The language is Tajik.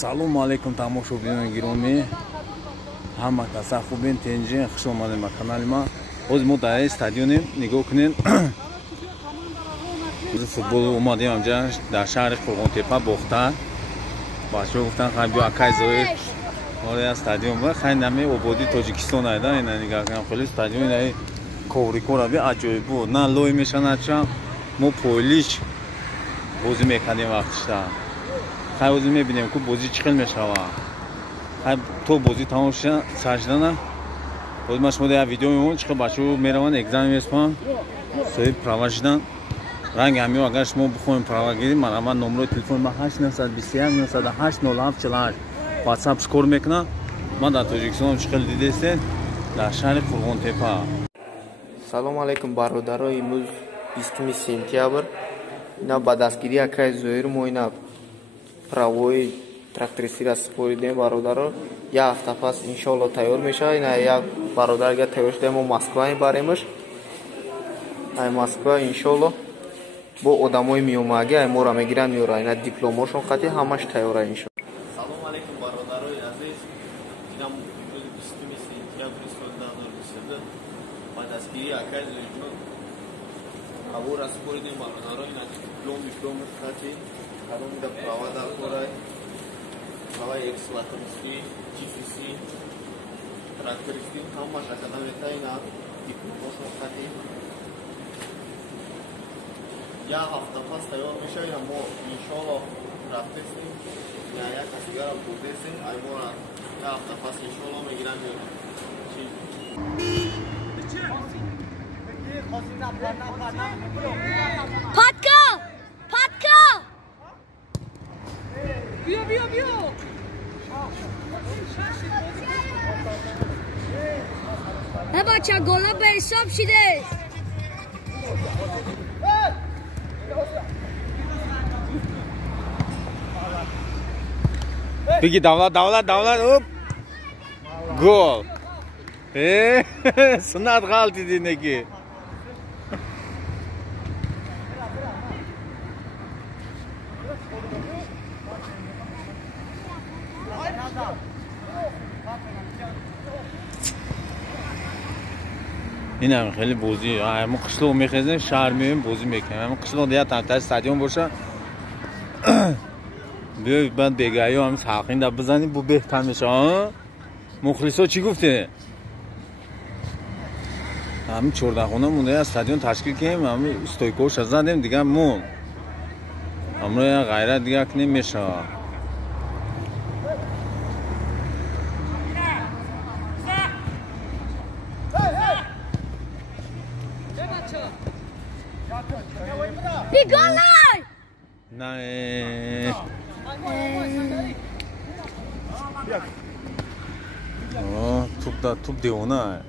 Салом алейкум тамошобинони гиромӣ. Ҳама каса хубин, тинҷин, хуш омадед ба канали ман. Ҳозир мо дар стадионем, нигоҳ кунед. Футбол омадем ҳамҷа дар шаҳри Қурғонтепа бохта. Бачаҳо гуфтан хай биё акай Зоир. Мо стадион ва хай наме ободи Тоҷикистон айда, ина нигоҳ кунам хеле стадион ай коврикора би аҷоиб буд. На лой мешана чам. Мо пойлиш бозӣ мекардем вақтиша. Хай ҳозир мебинем ку бозӣ чӣ хел мешава. Хай то бозӣ тамом шуда саҷдана. Ҳозир ман шумо як видео мебинам чӣ хел бачаҳо мераванд экзамен меспаранд. Соҳиб права шудан. Ранги ҳамё агар шумо бихоҳем права гиред, ман номерои телефони ман 8921 908 0748 WhatsApp кор мекунам. Ман дар Тоҷикистон чӣ хел дидестед дар шаҳри Қурғонтепа. Салому алейкум бародаро, имрӯз 20 сентябр ина ба дастгирии акай Зоир мо ина правои трактористиро супоридем бародаро. Як ҳафта пас иншоалло тайёр мешавад. Ина як бародар агар тайёр шуда мо Москва мебаремаш. Ай Москва иншоалло бо одамои миёмагӣ ай моро мегиранд меёра. Ина дипломошон қати ҳамаш тайёра иншоалло. Салому алейкум бародарои азиз. Ина 20 сентябри соли 2022 ба дастгирии акай Зоир праворо супоридем бародаро. Ина диплом қати каром да права дар кора права эксплуататорский GCC трактористин ҳамаш академията ина дипломошон қати як ҳафта пас тайёр мешавад. Ина мо иншоалло рафтестем ина як касигарам бурдестем ай мора як ҳафта пас иншоалло мегирам меёрам. Patka! Patka! Bio! Ne bacha gola be hesap shide. Bigi davlat hop. Gol. Sınat galt idi neki. این هم خیلی بازی ما قشلو میخزیم شهر میایم بازی میکنیم قشلو دیگه تا استادیوم باشه بیاید بعد بگاهی هم ساقین دب بزنیم بو بهتر میشه مخلصا چی گفته همین 14 خونه مونده استادیوم تشکیل کردیم همین استویکوش زدیم دیگه مون امروز غیرت دیگه کنیم میشه Bigolar! نه توپ دیوانه